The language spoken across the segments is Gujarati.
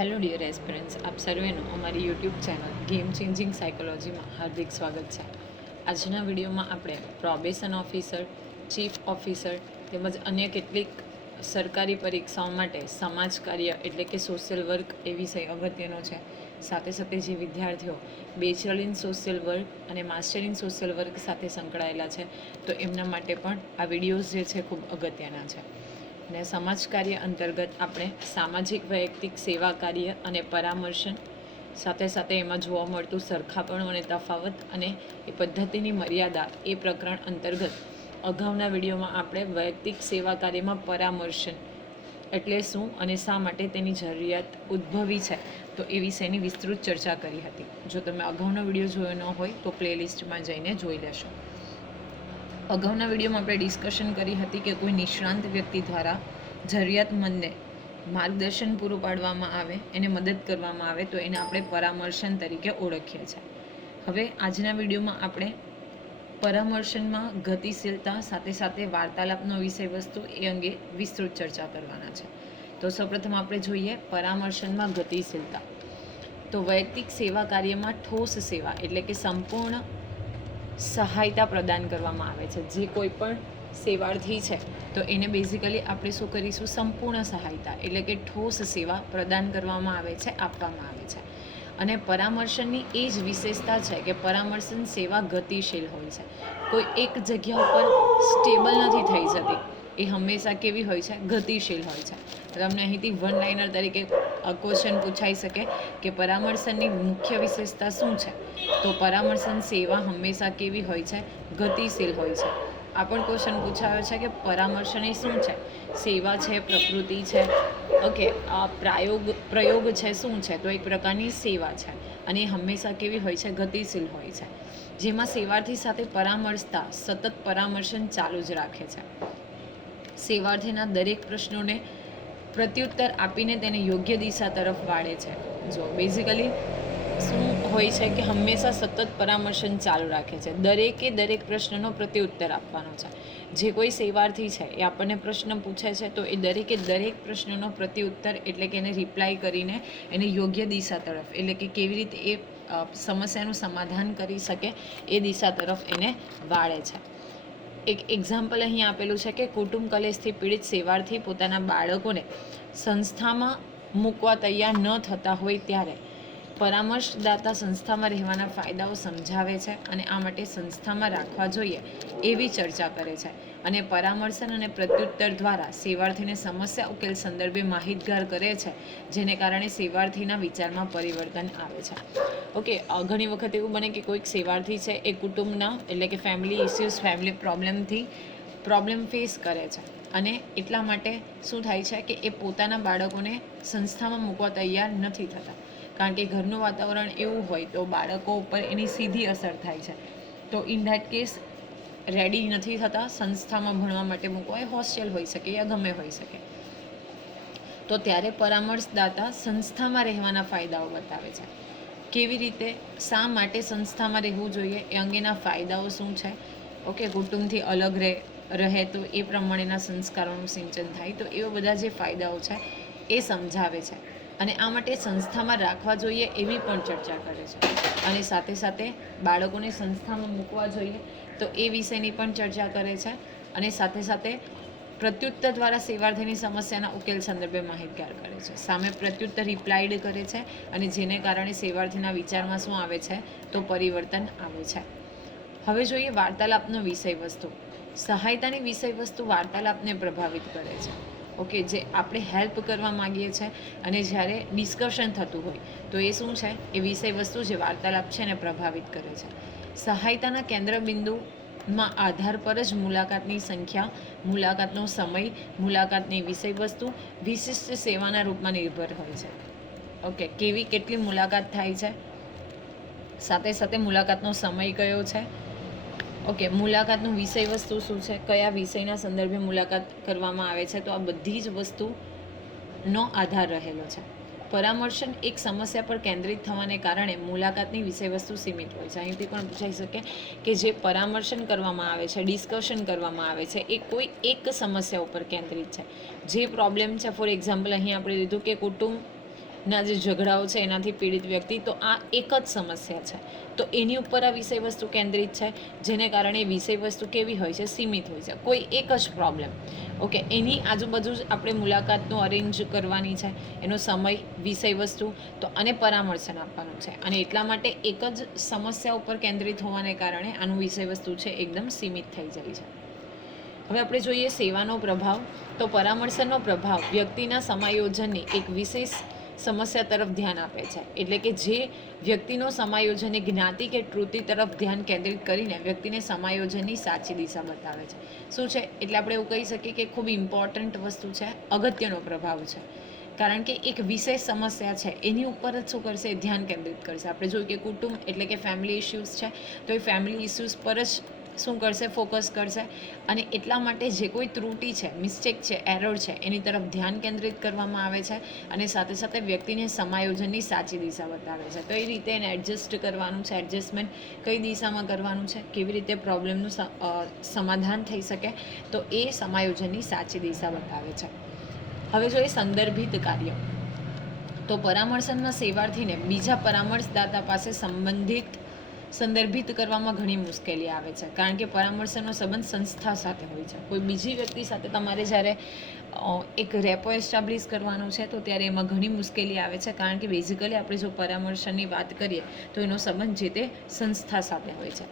હેલો ડિયર એસ્પિરન્ટ્સ, આપ સર્વેનું અમારી યુટ્યુબ ચેનલ ગેમ ચેન્જિંગ સાયકોલોજીમાં હાર્દિક સ્વાગત છે. આજના વિડીયોમાં આપણે પ્રોબેશન ઓફિસર, ચીફ ઓફિસર તેમજ અન્ય કેટલીક સરકારી પરીક્ષાઓ માટે સમાજ કાર્ય એટલે કે સોશિયલ વર્ક એ વિષય અગત્યનો છે. સાથે સાથે જે વિદ્યાર્થીઓ બેચલર ઇન સોશિયલ વર્ક અને માસ્ટર ઇન સોશિયલ વર્ક સાથે સંકળાયેલા છે તો એમના માટે પણ આ વિડીયોઝ જે છે ખૂબ અગત્યના છે. ને સમાજ કાર્ય અંતર્ગત આપણે સામાજિક વૈયક્તિક સેવા કાર્ય અને પરામર્શન સાથે સાથે એમાં જોવા મળતું સરખાપણું અને તફાવત અને એ પદ્ધતિની મર્યાદા એ પ્રકરણ અંતર્ગત અગાઉના વિડીયોમાં આપણે વૈયક્તિક સેવા કાર્યમાં પરામર્શન એટલે શું અને શા માટે તેની જરૂરિયાત ઉદ્ભવી છે તો એ વિષયની વિસ્તૃત ચર્ચા કરી હતી. જો તમે અગાઉનો વિડીયો જોયો ન હોય તો પ્લેલિસ્ટમાં જઈને જોઈ લેશો. અગાઉના વિડીયોમાં આપણે ડિસ્કશન કરી હતી કે કોઈ નિષ્ણાંત વ્યક્તિ દ્વારા જરૂરિયાતમંદને માર્ગદર્શન પૂરું પાડવામાં આવે, એને મદદ કરવામાં આવે તો એને આપણે પરામર્શન તરીકે ઓળખીએ છીએ. હવે આજના વિડીયોમાં આપણે પરામર્શનમાં ગતિશીલતા સાથે સાથે વાર્તાલાપનો વિષય વસ્તુ એ અંગે વિસ્તૃત ચર્ચા કરવાના છે. તો સૌપ્રથમ આપણે જોઈએ પરામર્શનમાં ગતિશીલતા. તો વૈયક્તિક સેવા કાર્યમાં ઠોસ સેવા એટલે કે સંપૂર્ણ સહાયતા પ્રદાન કરવામાં આવે છે. જે કોઈ પણ સેવાર્થી છે તો એને બેઝિકલી આપણે શું કરીશું, સંપૂર્ણ સહાયતા એટલે કે ઠોસ સેવા પ્રદાન કરવામાં આવે છે, આપવામાં આવે છે. અને પરામર્શનની એ જ વિશેષતા છે કે પરામર્શન સેવા ગતિશીલ હોય છે. કોઈ એક જગ્યા ઉપર સ્ટેબલ નથી થઈ જતી, એ હંમેશા કેવી હોય છે, ગતિશીલ હોય છે. તમને અહીંથી વન લાઇનર તરીકે ક્વેશ્ચન પૂછાઈ શકે કે પરામર્શનની મુખ્ય વિશેષતા શું છે, તો પરામર્શન સેવા હંમેશા કેવી હોય છે, ગતિશીલ હોય છે. આ પણ ક્વેશ્ચન પૂછાયો છે કે પરામર્શન એ શું છે, સેવા છે, પ્રકૃતિ છે, ઓકે, આ પ્રયોગ છે, શું છે, તો એક પ્રકારની સેવા છે અને એ હંમેશા કેવી હોય છે, ગતિશીલ હોય છે. જેમાં સેવાર્થી સાથે પરામર્શતા સતત પરામર્શન ચાલુ જ રાખે છે. સેવાર્થીના દરેક પ્રશ્નોને પ્રત્યુત્તર આપીને તેને યોગ્ય દિશા તરફ વાળે છે. જો બેઝિકલી શું હોય છે કે હંમેશા સતત પરામર્શન ચાલુ રાખે છે, દરેક પ્રશ્નનો પ્રત્યુત્તર આપવાનો છે. જે કોઈ સેવાર્થી છે એ આપણને પ્રશ્ન પૂછે છે તો એ દરેક પ્રશ્નનો પ્રત્યુત્તર એટલે કે એને રિપ્લાય કરીને એને યોગ્ય દિશા તરફ એટલે કે કેવી રીતે એ સમસ્યાનું સમાધાન કરી શકે એ દિશા તરફ એને વાળે છે. એક એક્ઝામ્પલ અહીં આપેલું છે કે કુટુંબ કલેશથી પીડિત સેવાર્થી પોતાના બાળકોને સંસ્થામાં મૂકવા તૈયાર ન થતા હોય ત્યારે પરામર્શદાતા સંસ્થામાં રહેવાના ફાયદાઓ સમજાવે છે અને આ માટે સંસ્થામાં રાખવા જોઈએ એવી ચર્ચા કરે છે. અને પરામર્શન અને પ્રત્યુત્તર દ્વારા સેવાર્થીને સમસ્યા ઉકેલ સંદર્ભે માહિતગાર કરે છે, જેને કારણે સેવાર્થીના વિચારમાં પરિવર્તન આવે છે. ઓકે, ઘણી વખત એવું બને કે કોઈક સેવાર્થી છે એ કુટુંબના એટલે કે family issues, family problem face કરે છે અને એટલા માટે શું થાય છે કે એ પોતાના બાળકોને સંસ્થામાં મૂકવા તૈયાર નથી થતા, કારણ કે ઘરનું વાતાવરણ એવું હોય તો બાળકો ઉપર એની સીધી અસર થાય છે. તો ઇન ધેટ કેસ રેડી નથી થતા સંસ્થામાં ભણવા માટે મૂકવા, એ હોસ્ટેલ હોઈ શકે યા ગમે હોઈ શકે. તો ત્યારે પરામર્શદાતા સંસ્થામાં રહેવાના ફાયદાઓ બતાવે છે. કેવી રીતે, શા માટે સંસ્થામાં રહેવું જોઈએ, એ અંગેના ફાયદાઓ શું છે. ઓકે, કુટુંબથી અલગ રહે તો એ પ્રમાણેના સંસ્કારોનું સિંચન થાય, તો એવા બધા જે ફાયદાઓ છે એ સમજાવે છે. અને આ માટે સંસ્થામાં રાખવા જોઈએ એવી પણ ચર્ચા કરે છે. અને સાથે સાથે બાળકોને સંસ્થામાં મૂકવા જોઈએ તો એ વિષયની પણ ચર્ચા કરે છે. અને સાથે સાથે પ્રત્યુત્તર દ્વારા સેવાર્થીની સમસ્યાના ઉકેલ સંદર્ભે માહિતગાર કરે છે. સામે પ્રત્યુત્તર રિપ્લાઇડ કરે છે અને જેને કારણે સેવાર્થીના વિચારમાં શું આવે છે, તો પરિવર્તન આવે છે. હવે જોઈએ વાર્તાલાપનો વિષય વસ્તુ. સહાયતાની વિષય વસ્તુ વાર્તાલાપને પ્રભાવિત કરે છે. ઓકે, જે આપણે હેલ્પ કરવા માગીએ છીએ અને જ્યારે ડિસ્કશન થતું હોય તો એ શું છે, એ વિષય વસ્તુ જે વાર્તાલાપ છે એને પ્રભાવિત કરે છે. સહાયતાના કેન્દ્રબિંદુમાં આધાર પર જ મુલાકાતની સંખ્યા, મુલાકાતનો સમય, મુલાકાતની વિષય વસ્તુ વિશિષ્ટ સેવાના રૂપમાં નિર્ભર હોય છે. ઓકે, કેટલી મુલાકાત થાય છે, સાથે સાથે મુલાકાતનો સમય કયો છે, ઓકે, મુલાકાતનું વિષય વસ્તુ શું છે, કયા વિષયના સંદર્ભે મુલાકાત કરવામાં આવે છે, તો આ બધી જ વસ્તુનો આધાર રહેલો છે. પરામર્શન એક સમસ્યા પર કેન્દ્રિત થવાને કારણે મુલાકાતની વિષય વસ્તુ સીમિત હોય છે. અહીંથી પણ પૂછાઈ શકે કે જે પરામર્શન કરવામાં આવે છે, ડિસ્કશન કરવામાં આવે છે, એ કોઈ એક સમસ્યા ઉપર કેન્દ્રિત છે. જે પ્રોબ્લેમ છે, ફોર એક્ઝામ્પલ અહીં આપણે લીધું કે કુટુંબ ના જે ઝઘડાઓ છે એનાથી પીડિત વ્યક્તિ, તો આ એક જ સમસ્યા છે. તો એની ઉપર આ વિષય વસ્તુ કેન્દ્રિત છે, જેને કારણે વિષય વસ્તુ કેવી હોય છે, સીમિત હોય છે, કોઈ એક જ પ્રોબ્લેમ. ઓકે, એની આજુબાજુ જ આપણે મુલાકાતનું અરેન્જ કરવાની છે, એનો સમય, વિષય વસ્તુ તો અને પરામર્શન આપવાનું છે. અને એટલા માટે એક જ સમસ્યા ઉપર કેન્દ્રિત હોવાને કારણે આનું વિષય વસ્તુ છે એકદમ સીમિત થઈ જાય છે. હવે આપણે જોઈએ સેવાનો પ્રભાવ. તો પરામર્શનનો પ્રભાવ વ્યક્તિના સમાયોજનની એક વિશેષ સમસ્યા તરફ ધ્યાન આપે છે. એટલે કે જે વ્યક્તિનો સમાયોજન એ જ્ઞાતિ કે ત્રુટિ તરફ ધ્યાન કેન્દ્રિત કરીને વ્યક્તિને સમાયોજનની સાચી દિશા બતાવે છે. શું છે? એટલે આપણે એવું કહી શકીએ કે ખૂબ ઇમ્પોર્ટન્ટ વસ્તુ છે, અગત્યનો પ્રભાવ છે. કારણ કે એક વિશેષ સમસ્યા છે એની ઉપર જ શું કરશે, ધ્યાન કેન્દ્રિત કરશે. આપણે જોયું કે કુટુંબ એટલે કે ફેમિલી ઇસ્યુઝ છે, તો એ ફેમિલી ઇસ્યુઝ પર જ શું કરશે, ફોકસ કરશે. અને એટલા માટે જે કોઈ ત્રુટિ છે, મિસ્ટેક છે, એરર છે, એની તરફ ધ્યાન કેન્દ્રિત કરવામાં આવે છે. અને સાથે સાથે વ્યક્તિને સમાયોજનની સાચી દિશા બતાવે છે. તો એ રીતે એને એડજસ્ટ કરવાનું છે, એડજસ્ટમેન્ટ કઈ દિશામાં કરવાનું છે, કેવી રીતે પ્રોબ્લેમનું સમાધાન થઈ શકે, તો એ સમાયોજનની સાચી દિશા બતાવે છે. હવે જોઈએ સંદર્ભિત કાર્ય. તો પરામર્શનમાં સેવાર્થીને બીજા પરામર્શદાતા પાસે સંદર્ભિત કરવામાં ઘણી મુશ્કેલી આવે છે. કારણ કે પરામર્શનનો સંબંધ સંસ્થા સાથે હોય છે. કોઈ બીજી વ્યક્તિ સાથે તમારે જ્યારે એક રેપો એસ્ટાબ્લિશ કરવાનો છે, તો ત્યારે એમાં ઘણી મુશ્કેલી આવે છે. કારણ કે બેઝિકલી આપણે જો પરામર્શનની વાત કરીએ તો એનો સંબંધ જે તે સંસ્થા સાથે હોય છે.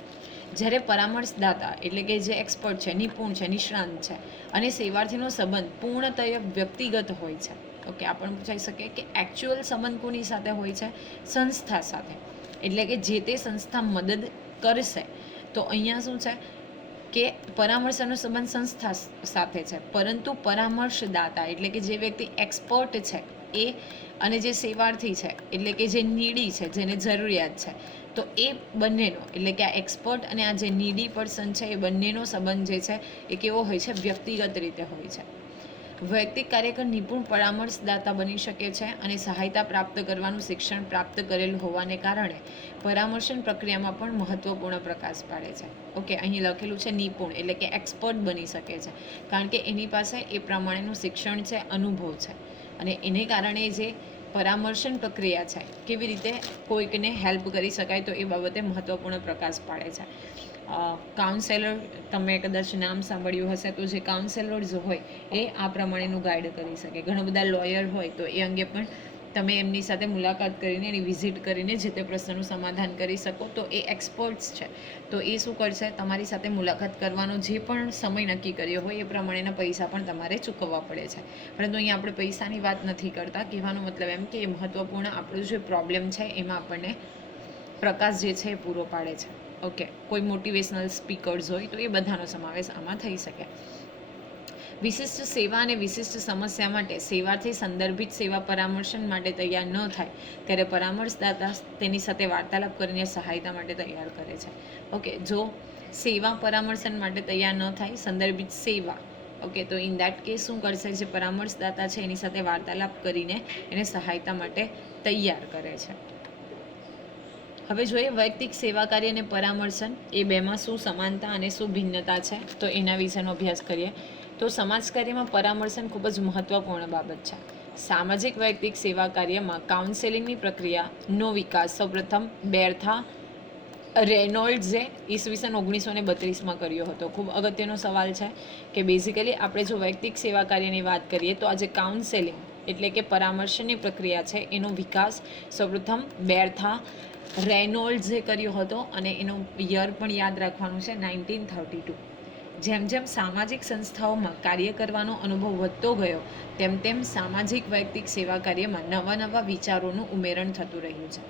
જ્યારે પરામર્શદાતા એટલે કે જે એક્સપર્ટ છે, નિપુણ છે, નિષ્ણાંત છે, અને સેવાર્થીનો સંબંધ પૂર્ણતઃ વ્યક્તિગત હોય છે. ઓકે, આપણે પૂછાઈ શકે કે એકચ્યુઅલ સંબંધ કોની સાથે હોય છે? સંસ્થા સાથે. એટલે કે જે તે સંસ્થા મદદ કરશે. તો અહીંયા શું છે કે પરામર્શનો સંબંધ સંસ્થા સાથે છે, પરંતુ પરામર્શદાતા એટલે કે જે વ્યક્તિ એક્સપર્ટ છે એ અને જે સેવાર્થી છે એટલે કે જે નીડી છે, જેને જરૂરિયાત છે, તો એ બંનેનો એટલે કે આ એક્સપર્ટ અને આ જે નીડી પર્સન છે એ બંનેનો સંબંધ જે છે એ કેવો હોય છે? વ્યક્તિગત રીતે હોય છે. વૈયક્તિક કાર્યકર નિપુણ પરામર્શદાતા બની શકે છે અને સહાયતા પ્રાપ્ત કરવાનું શિક્ષણ પ્રાપ્ત કરેલ હોવાને કારણે પરામર્શન પ્રક્રિયામાં પણ મહત્વપૂર્ણ પ્રકાશ પાડે છે. ઓકે, અહીં લખેલું છે નિપુણ એટલે કે એક્સપર્ટ બની શકે છે, કારણ કે એની પાસે એ પ્રમાણેનું શિક્ષણ છે, અનુભવ છે, અને એને કારણે જે પરામર્શન પ્રક્રિયા છે કેવી રીતે કોઈકને હેલ્પ કરી શકાય, તો એ બાબતે મહત્વપૂર્ણ પ્રકાશ પાડે છે. કાઉન્સેલર, તમે કદાચ નામ સાંભળ્યું હશે, તો જે કાઉન્સેલર્સ હોય એ આ પ્રમાણેનું ગાઈડ કરી શકે. ઘણા બધા લોયર હોય તો એ અંગે પણ તમે એમની સાથે મુલાકાત કરીને, એની વિઝિટ કરીને જે તે પ્રશ્નનું સમાધાન કરી શકો. તો એ એક્સપર્ટ્સ છે, તો એ શું કરશે? તમારી સાથે મુલાકાત કરવાનો જે પણ સમય નક્કી કર્યો હોય એ પ્રમાણેના પૈસા પણ તમારે ચૂકવવા પડે છે. પરંતુ અહીંયા આપણે પૈસાની વાત નથી કરતા. કહેવાનો મતલબ એમ કે એ મહત્વપૂર્ણ આપણો જે પ્રોબ્લેમ છે એમાં આપણને પ્રકાશ જે છે એ પૂરો પાડે છે. ઓકે, કોઈ મોટિવેશનલ સ્પીકર્સ હોય તો એ બધાનો સમાવેશ આમાં થઈ શકે. વિશિષ્ટ સેવા અને વિશિષ્ટ સમસ્યા માટે સેવાથી સંદર્ભિત સેવા પરામર્શન માટે તૈયાર ન થાય ત્યારે પરામર્શદાતા તેની સાથે વાર્તાલાપ કરીને સહાયતા માટે તૈયાર કરે છે. ઓકે, જો સેવા પરામર્શન માટે તૈયાર ન થાય, સંદર્ભિત સેવા, ઓકે, તો ઇન દેટ કેસ શું કરશે? જે પરામર્શદાતા છે એની સાથે વાર્તાલાપ કરીને એને સહાયતા માટે તૈયાર કરે છે. હવે જોઈએ વૈયક્તિક સેવા કાર્ય અને પરામર્શન એ બેમાં શું સમાનતા અને શું ભિન્નતા છે, તો એના વિશેનો અભ્યાસ કરીએ. તો સમાજ કાર્યમાં પરામર્શન ખૂબ જ મહત્વપૂર્ણ બાબત છે. સામાજિક વૈયક્તિક સેવા કાર્યમાં કાઉન્સેલિંગની પ્રક્રિયાનો વિકાસ સૌપ્રથમ બેર્થા રેનોલ્ડ્સે ઈસવીસન 1932માં કર્યો હતો. ખૂબ અગત્યનો સવાલ છે કે બેઝિકલી આપણે જો વૈયક્તિક સેવા કાર્યની વાત કરીએ તો આજે કાઉન્સેલિંગ એટલે કે પરામર્શનની પ્રક્રિયા છે એનો વિકાસ સૌપ્રથમ બેર્થા રેનોલ્ડ્સે કર્યો હતો, અને એનું યર પણ યાદ રાખવાનું છે, 1932. જેમ જેમ સામાજિક સંસ્થાઓમાં કાર્ય કરવાનો અનુભવ વધતો ગયો તેમ તેમ સામાજિક વૈયક્તિક સેવા કાર્યમાં નવા નવા વિચારોનું ઉમેરણ થતું રહ્યું છે.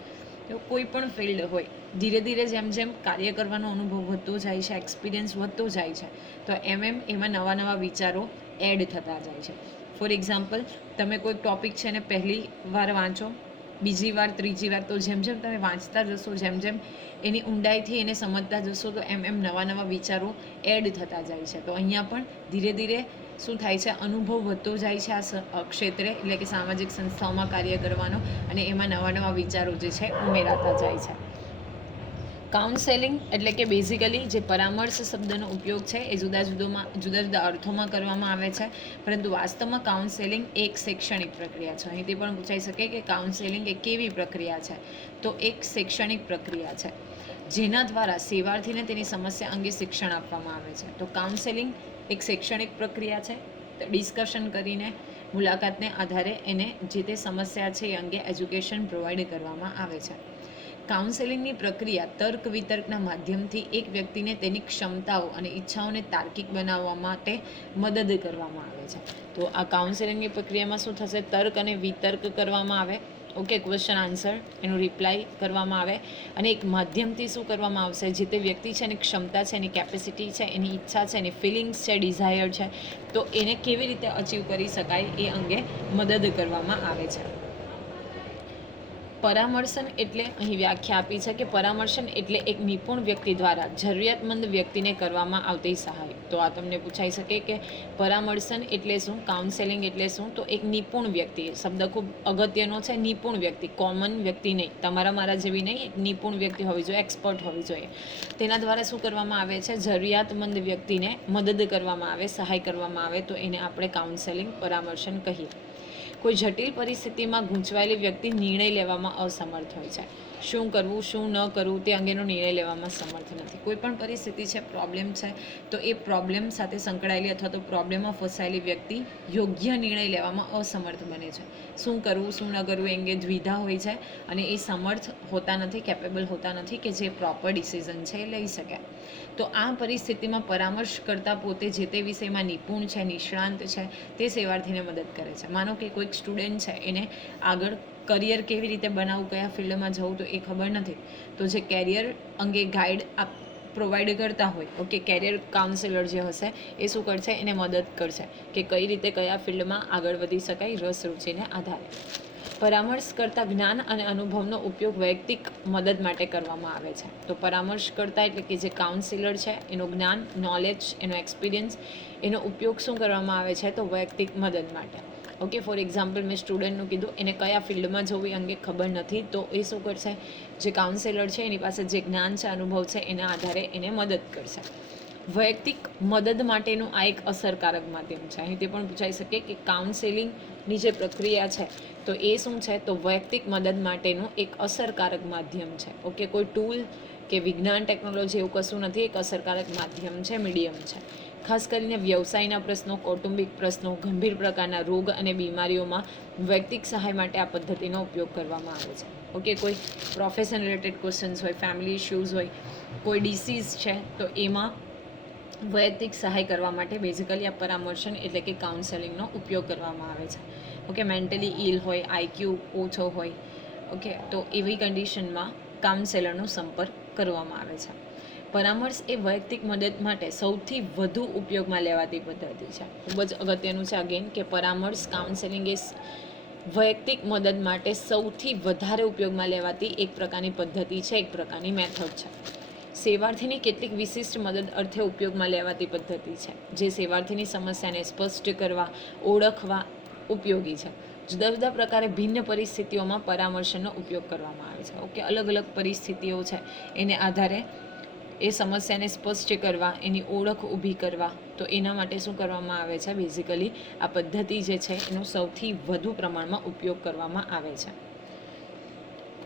તો કોઈ પણ ફિલ્ડ હોય, ધીરે ધીરે જેમ જેમ કાર્ય કરવાનો અનુભવ વધતો જાય છે, એક્સપિરિયન્સ વધતો જાય છે, તો એમાં નવા નવા વિચારો એડ થતા જાય છે. ફોર એક્ઝામ્પલ, તમે કોઈ ટૉપિક છે ને પહેલી વાર વાંચો, બીજી વાર, ત્રીજી વાર, તો જેમ જેમ તમે વાંચતા જશો, જેમ જેમ એની ઊંડાઈથી એને સમજતા જશો, તો એમ નવા નવા વિચારો એડ થતા જાય છે. તો અહીંયા પણ ધીરે ધીરે શું થાય છે? અનુભવ વધતો જાય છે આ ક્ષેત્રે, એટલે કે સામાજિક સંસ્થાઓમાં કાર્ય કરવાનો, અને એમાં નવા નવા વિચારો જે છે ઉમેરાતા જાય છે. કાઉન્સેલિંગ એટલે કે બેઝિકલી જે પરામર્શ શબ્દનો ઉપયોગ છે એ જુદા જુદા અર્થોમાં કરવામાં આવે છે, પરંતુ વાસ્તવમાં કાઉન્સેલિંગ એક શૈક્ષણિક પ્રક્રિયા છે. અહીંથી પણ પૂછાઈ શકે કે કાઉન્સેલિંગ એ કેવી પ્રક્રિયા છે, તો એક શૈક્ષણિક પ્રક્રિયા છે જેના દ્વારા સેવાર્થીને તેની સમસ્યા અંગે શિક્ષણ આપવામાં આવે છે. તો કાઉન્સેલિંગ એક શૈક્ષણિક પ્રક્રિયા છે. ડિસ્કશન કરીને મુલાકાતને આધારે એને જે તે સમસ્યા છે એ અંગે એજ્યુકેશન પ્રોવાઈડ કરવામાં આવે છે. કાઉન્સેલિંગની પ્રક્રિયા તર્ક વિતર્કના માધ્યમથી એક વ્યક્તિને તેની ક્ષમતાઓ અને ઈચ્છાઓને તાર્કિક બનાવવા માટે મદદ કરવામાં આવે છે. તો આ કાઉન્સેલિંગની પ્રક્રિયામાં શું થશે? તર્ક અને વિતર્ક કરવામાં આવે, ઓકે, ક્વેશ્ચન આન્સર, એનું રિપ્લાય કરવામાં આવે, અને એક માધ્યમથી શું કરવામાં આવશે? જે તે વ્યક્તિ છે એની ક્ષમતા છે, એની કેપેસિટી છે, એની ઈચ્છા છે, એની ફિલિંગ્સ છે, ડિઝાયર છે, તો એને કેવી રીતે અચીવ કરી શકાય એ અંગે મદદ કરવામાં આવે છે. પરામર્શન એટલે અહીં વ્યાખ્યા આપી છે કે પરામર્શન એટલે એક નિપુણ વ્યક્તિ દ્વારા જરૂરિયાતમંદ વ્યક્તિને કરવામાં આવતી સહાય. તો આ તમને પૂછાઈ શકે કે પરામર્શન એટલે શું, કાઉન્સેલિંગ એટલે શું? તો એક નિપુણ વ્યક્તિ, શબ્દ ખૂબ અગત્યનો છે. નિપુણ વ્યક્તિ, કોમન વ્યક્તિ નહીં, તમારા મારા જેવી નહીં, એક નિપુણ વ્યક્તિ હોવી જોઈએ, એક્સપર્ટ હોવી જોઈએ. તેના દ્વારા શું કરવામાં આવે છે? જરૂરિયાતમંદ વ્યક્તિને મદદ કરવામાં આવે, સહાય કરવામાં આવે, તો એને આપણે કાઉન્સેલિંગ, પરામર્શન કહીએ. કોઈ જટિલ પરિસ્થિતિમાં ગૂંચવાયેલી વ્યક્તિ નિર્ણય લેવામાં અસમર્થ હોય છે. શું કરવું, શું ન કરવું તે અંગેનો નિર્ણય લેવામાં સમર્થ નથી. કોઈ પણ પરિસ્થિતિ છે, પ્રોબ્લેમ છે, તો એ પ્રોબ્લેમ સાથે સંકળાયેલી અથવા તો પ્રોબ્લેમમાં ફસાયેલી વ્યક્તિ યોગ્ય નિર્ણય લેવામાં અસમર્થ બને છે. શું કરવું, શું ન કરવું એ અંગે દ્વિધા હોય છે અને એ સમર્થ હોતા નથી, કેપેબલ હોતા નથી કે જે પ્રોપર ડિસિઝન છે એ લઈ શકે. તો આ પરિસ્થિતિમાં પરામર્શ કરતા પોતે જે તે વિષયમાં નિપુણ છે, નિષ્ણાંત છે, તે સેવાર્થીને મદદ કરે છે. માનો કે કોઈક સ્ટુડન્ટ છે, એને આગળ કરિયર કેવી રીતે બનાવવું, કયા ફિલ્ડમાં જવું, તો એ ખબર નથી. તો જે કેરિયર અંગે ગાઈડ પ્રોવાઈડ કરતા હોય, ઓકે, કેરિયર કાઉન્સેલર જે હશે એ શું કરશે? એને મદદ કરશે કે કઈ રીતે કયા ફિલ્ડમાં આગળ વધી શકાય રસ રુચિને આધારે. પરામર્શ કરતા જ્ઞાન અને અનુભવનો ઉપયોગ વૈયક્તિક મદદ માટે કરવામાં આવે છે. તો પરામર્શ કરતા એટલે કે જે કાઉન્સિલર છે એનું જ્ઞાન, નોલેજ, એનો એક્સપિરિયન્સ, એનો ઉપયોગ શું કરવામાં આવે છે? તો વૈયક્તિક મદદ માટે. ઓકે, ફોર એક્ઝામ્પલ મેં સ્ટુડન્ટનું કીધું, એને કયા ફિલ્ડમાં જવું એ અંગે ખબર નથી, તો એ શું કરશે? જે કાઉન્સેલર છે એની પાસે જે જ્ઞાન છે, અનુભવ છે, એના આધારે એને મદદ કરશે. વૈયક્તિક મદદ માટેનું આ એક અસરકારક માધ્યમ છે. અહીંથી પણ પૂછાઈ શકે કે કાઉન્સેલિંગની જે પ્રક્રિયા છે તો એ શું છે? તો વૈયક્તિક મદદ માટેનું એક અસરકારક માધ્યમ છે. ઓકે, કોઈ ટૂલ કે વિજ્ઞાન, ટેકનોલોજી એવું કશું નથી, એક અસરકારક માધ્યમ છે, મીડિયમ છે. ખાસ કરીને વ્યવસાયના પ્રશ્નો, કૌટુંબિક પ્રશ્નો, ગંભીર પ્રકારના રોગ અને બીમારીઓમાં વૈયક્તિક સહાય માટે આ પદ્ધતિનો ઉપયોગ કરવામાં આવે છે. ઓકે, કોઈ પ્રોફેશન રિલેટેડ ક્વેશ્ચન્સ હોય, ફેમિલી ઇશ્યુઝ હોય, કોઈ ડિસીઝ છે, તો એમાં વૈયક્તિક સહાય કરવા માટે બેઝિકલી આ પરામર્શન એટલે કે કાઉન્સેલિંગનો ઉપયોગ કરવામાં આવે છે. ઓકે, મેન્ટલી ઇલ હોય, આઈક્યુ ઓછો હોય, ઓકે, તો એવી કન્ડિશનમાં કાઉન્સેલરનો સંપર્ક કરવામાં આવે છે. પરામર્શ એ વૈયક્તિક મદદ માટે સૌથી વધુ ઉપયોગમાં લેવાતી પદ્ધતિ છે. ખૂબ જ અગત્યનું છે અગેન કે પરામર્શ, કાઉન્સેલિંગ એ વૈયક્તિક મદદ માટે સૌથી વધારે ઉપયોગમાં લેવાતી એક પ્રકારની પદ્ધતિ છે, એક પ્રકારની મેથડ છે. સેવાર્થીની કેટલીક વિશિષ્ટ મદદ અર્થે ઉપયોગમાં લેવાતી પદ્ધતિ છે, જે સેવાર્થીની સમસ્યાને સ્પષ્ટ કરવા, ઓળખવા ઉપયોગી છે. જુદા જુદા પ્રકારે ભિન્ન પરિસ્થિતિઓમાં પરામર્શનો ઉપયોગ કરવામાં આવે છે. ઓકે, અલગ અલગ પરિસ્થિતિઓ છે, એને આધારે એ સમસ્યાને સ્પષ્ટ કરવા, એની ઓળખ ઊભી કરવા, તો એના માટે શું કરવામાં આવે છે? બેઝિકલી આ પદ્ધતિ જે છે એનો સૌથી વધુ પ્રમાણમાં ઉપયોગ કરવામાં આવે છે.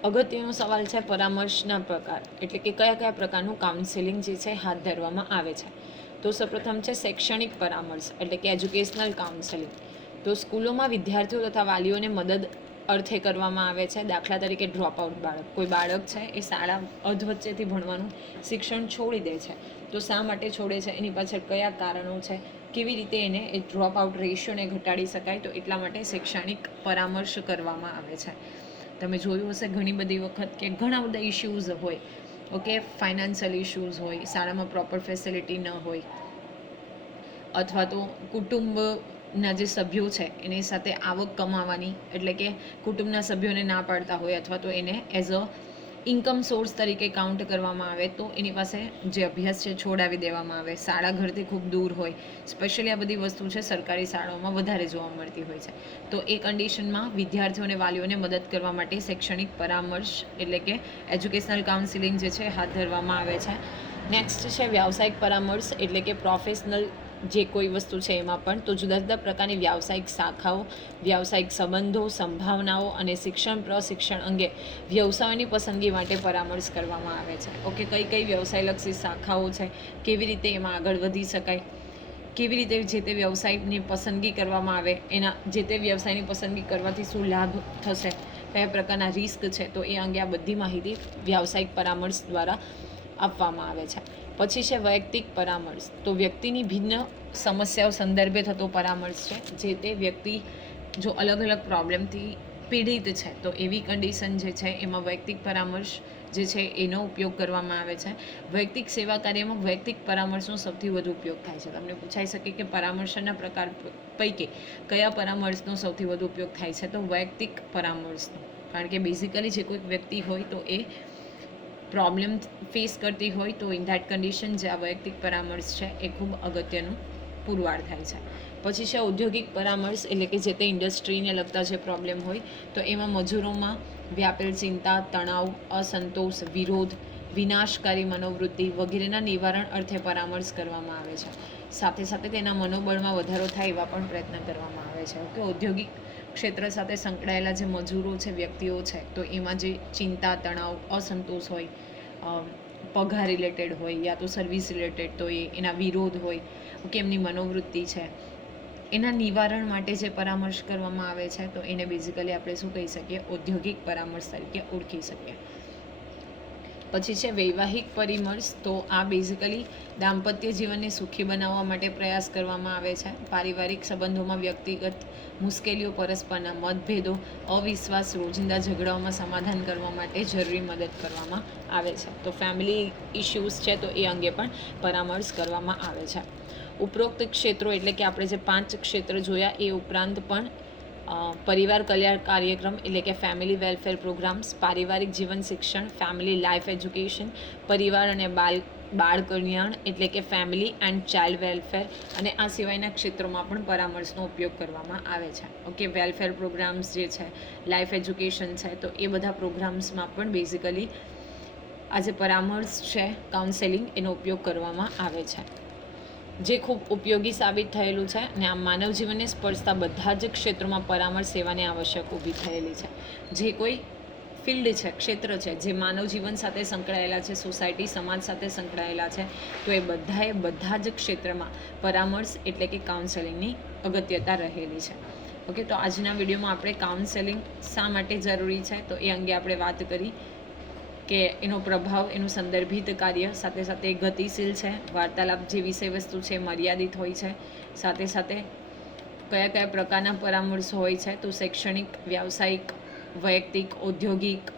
અગત્યનો સવાલ છે પરામર્શના પ્રકાર, એટલે કે કયા કયા પ્રકારનું કાઉન્સેલિંગ જે છે હાથ ધરવામાં આવે છે. તો સૌપ્રથમ છે શૈક્ષણિક પરામર્શ એટલે કે એજ્યુકેશનલ કાઉન્સેલિંગ. તો સ્કૂલોમાં વિદ્યાર્થીઓ તથા વાલીઓને મદદ અર્થે કરવામાં આવે છે. દાખલા તરીકે ડ્રોપઆઉટ બાળક, કોઈ બાળક છે એ શાળા અધવચ્ચેથી ભણવાનું શિક્ષણ છોડી દે છે, તો શા માટે છોડે છે, એની પાછળ કયા કારણો છે, કેવી રીતે એને એ ડ્રોપઆઉટ રેશિયોને ઘટાડી શકાય, તો એટલા માટે શૈક્ષણિક પરામર્શ કરવામાં આવે છે. તમે જોયું હશે ઘણી બધી વખત કે ઘણા બધા ઇશ્યુઝ હોય, ઓકે, ફાઇનાન્શિયલ ઇશ્યુઝ હોય, શાળામાં પ્રોપર ફેસિલિટી ન હોય, અથવા તો કુટુંબના જે સભ્યો છે એની સાથે આવક કમાવાની, એટલે કે કુટુંબના સભ્યોને ના પાડતા હોય, અથવા તો એને એઝ અ ઇન્કમ સોર્સ તરીકે કાઉન્ટ કરવામાં આવે તો એની પાસે જે અભ્યાસ છે છોડાવી દેવામાં આવે, શાળા ઘરથી ખૂબ દૂર હોય, સ્પેશિયલી આ બધી વસ્તુ છે સરકારી શાળાઓમાં વધારે જોવા મળતી હોય છે. તો એ કન્ડિશનમાં વિદ્યાર્થીઓ અને વાલીઓને મદદ કરવા માટે શૈક્ષણિક પરામર્શ એટલે કે એજ્યુકેશનલ કાઉન્સિલિંગ જે છે હાથ ધરવામાં આવે છે. નેક્સ્ટ છે વ્યાવસાયિક પરામર્શ એટલે કે પ્રોફેશનલ જે કોઈ વસ્તુ છે એમાં પણ તો જુદા જુદા પ્રકારની વ્યાવસાયિક શાખાઓ, વ્યાવસાયિક સંબંધો, સંભાવનાઓ અને શિક્ષણ પ્રશિક્ષણ અંગે વ્યવસાયોની પસંદગી માટે પરામર્શ કરવામાં આવે છે. ઓકે, કઈ કઈ વ્યવસાયલક્ષી શાખાઓ છે, કેવી રીતે એમાં આગળ વધી શકાય, કેવી રીતે જે તે વ્યવસાયની પસંદગી કરવામાં આવે, એના જે તે વ્યવસાયની પસંદગી કરવાથી શું લાભ થશે, કયા પ્રકારના રિસ્ક છે, તો એ અંગે આ બધી માહિતી વ્યાવસાયિક પરામર્શ દ્વારા આપવામાં આવે છે. પછી છે વૈયક્તિક પરામર્શ. તો વ્યક્તિની ભિન્ન સમસ્યાઓ સંદર્ભે થતો પરામર્શ છે. જે તે વ્યક્તિ જો અલગ અલગ પ્રોબ્લેમથી પીડિત છે તો એવી કન્ડિશન જે છે એમાં વૈયક્તિક પરામર્શ જે છે એનો ઉપયોગ કરવામાં આવે છે. વૈયક્તિક સેવા કાર્યમાં વૈયક્તિક પરામર્શનો સૌથી વધુ ઉપયોગ થાય છે. તમને પૂછાઈ શકે કે પરામર્શના પ્રકાર પૈકી કયા પરામર્શનો સૌથી વધુ ઉપયોગ થાય છે, તો વૈયક્તિક પરામર્શનો. કારણ કે બેઝિકલી જે કોઈક વ્યક્તિ હોય તો એ પ્રોબ્લેમ ફેસ કરતી હોય તો ઇન ધેટ કન્ડિશન જે આ વૈયક્તિક પરામર્શ છે એ ખૂબ અગત્યનું પુરવાર થાય છે. પછી છે ઔદ્યોગિક પરામર્શ એટલે કે જે તે ઇન્ડસ્ટ્રીને લગતા જે પ્રોબ્લેમ હોય તો એમાં મજૂરોમાં વ્યાપેલ ચિંતા, તણાવ, અસંતોષ, વિરોધ, વિનાશકારી મનોવૃત્તિ વગેરેના નિવારણ અર્થે પરામર્શ કરવામાં આવે છે. સાથે સાથે તેના મનોબળમાં વધારો થાય એવા પણ પ્રયત્ન કરવામાં આવે છે. ઓકે, ઔદ્યોગિક ક્ષેત્ર સાથે સંકળાયેલા જે મજૂરો છે, વ્યક્તિઓ છે, તો એમાં જે ચિંતા, તણાવ, અસંતોષ હોય, પગાર રિલેટેડ હોય યા તો સર્વિસ રિલેટેડ, તો એના વિરોધ હોય, કે એમની મનોવૃત્તિ છે, એના નિવારણ માટે જે પરામર્શ કરવામાં આવે છે તો એને બેઝિકલી આપણે શું કહી શકીએ, ઔદ્યોગિક પરામર્શ તરીકે ઓળખી શકીએ. પછી છે વૈવાહિક પરામર્શ. તો આ બેઝિકલી દાંપત્ય જીવનને સુખી બનાવવા માટે પ્રયાસ કરવામાં આવે છે. પારિવારિક સંબંધોમાં વ્યક્તિગત મુશ્કેલીઓ, પરસ્પરના મતભેદો, અવિશ્વાસ, રોજિંદા ઝઘડાઓમાં સમાધાન કરવા માટે જરૂરી મદદ કરવામાં આવે છે. તો ફેમિલી ઇશ્યુઝ છે તો એ અંગે પણ પરામર્શ કરવામાં આવે છે. ઉપરોક્ત ક્ષેત્રો એટલે કે આપણે જે 5 ક્ષેત્ર જોયા એ ઉપરાંત પણ પરિવાર કલ્યાણ કાર્યક્રમ એટલે કે ફેમિલી વેલફેર પ્રોગ્રામ્સ, પારિવારિક જીવન શિક્ષણ, ફેમિલી લાઈફ એજ્યુકેશન, પરિવાર અને બાળ કલ્યાણ એટલે કે ફેમિલી એન્ડ ચાઇલ્ડ વેલફેર, અને આ સિવાયના ક્ષેત્રોમાં પણ પરામર્શનો ઉપયોગ કરવામાં આવે છે. ઓકે, વેલફેર પ્રોગ્રામ્સ જે છે, લાઈફ એજ્યુકેશન છે, તો એ બધા પ્રોગ્રામ્સમાં પણ બેઝિકલી આ જે પરામર્શ છે, કાઉન્સેલિંગ, એનો ઉપયોગ કરવામાં આવે છે, જે ખૂબ ઉપયોગી સાબિત થયેલું છે. અને આ માનવ જીવનને સ્પર્શતા બધા જ ક્ષેત્રોમાં પરામર્શ સેવાની આવશ્યક ઊભી થયેલી છે. જે કોઈ ફિલ્ડ છે, ક્ષેત્ર છે, જે માનવ જીવન સાથે સંકળાયેલા છે, સોસાયટી, સમાજ સાથે સંકળાયેલા છે, તો એ બધા જ ક્ષેત્રમાં પરામર્શ એટલે કે કાઉન્સેલિંગની અગત્યતા રહેલી છે. ઓકે, તો આજના વિડીયોમાં આપણે કાઉન્સેલિંગ શા માટે જરૂરી છે તો એ અંગે આપણે વાત કરી કે એનો પ્રભાવ, એનું સંદર્ભિત કાર્ય, સાથે સાથે ગતિશીલ છે, વાર્તાલાપ જે વિષય વસ્તુ છે મર્યાદિત હોય છે, સાથે સાથે કયા કયા પ્રકારના પરામર્શ હોય છે, તો શૈક્ષણિક, વ્યાવસાયિક, વૈયક્તિક, ઔદ્યોગિક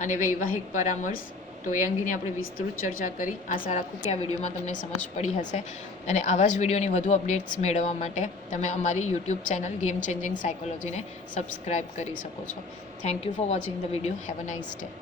અને વૈવાહિક પરામર્શ, તો એ અંગેની આપણે વિસ્તૃત ચર્ચા કરી. આશા રાખું કે આ વિડીયોમાં તમને સમજ પડી હશે. અને આવા જ વિડીયોની વધુ અપડેટ્સ મેળવવા માટે તમે અમારી યુટ્યુબ ચેનલ ગેમ ચેન્જિંગ સાયકોલોજીને સબસ્ક્રાઈબ કરી શકો છો. Thank you for watching the video. Have a nice day.